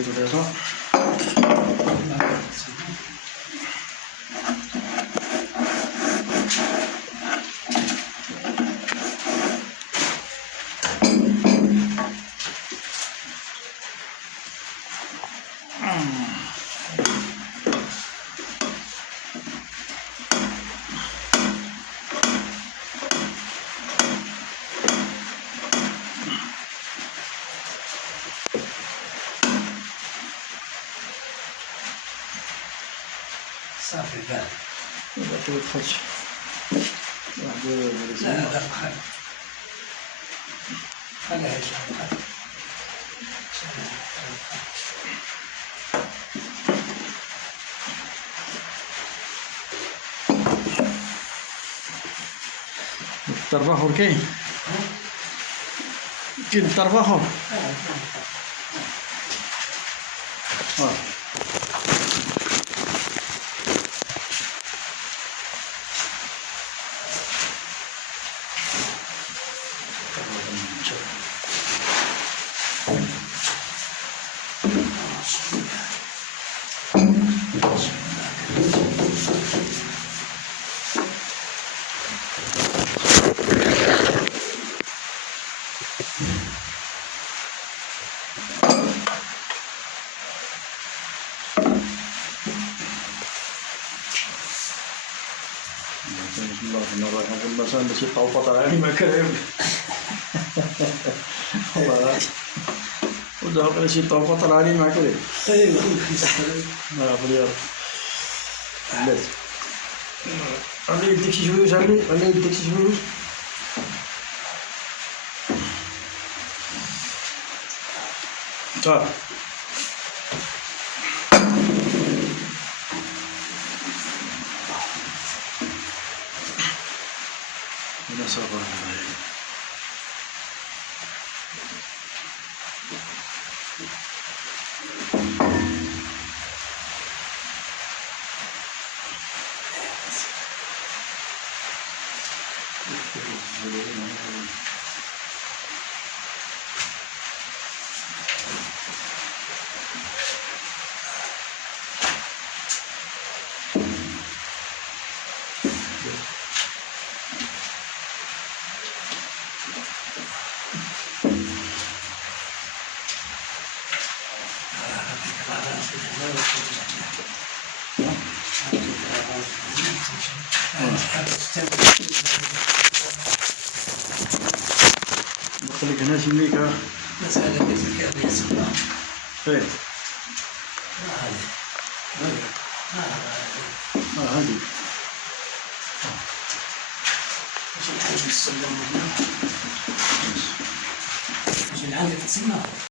dito dito. صافي كاع ما تدخلش واحد لا هذا بحال خليها يشرب الترباخر كاين الترباخر بسم الله الرحمن الرحيم. قلنا سان شي طوفة طالعة ما كان والله ودابا شي طوفة طالعة لي معاك ليه ايوا ما بلي علاش علي يديك شي جويوش علي يديك شي جويوش صافي أنا صابر نخليك هنا شي مليكة مسألة كيف كان يسمع فين هادي باش نحل السلم باش نعلق السماعة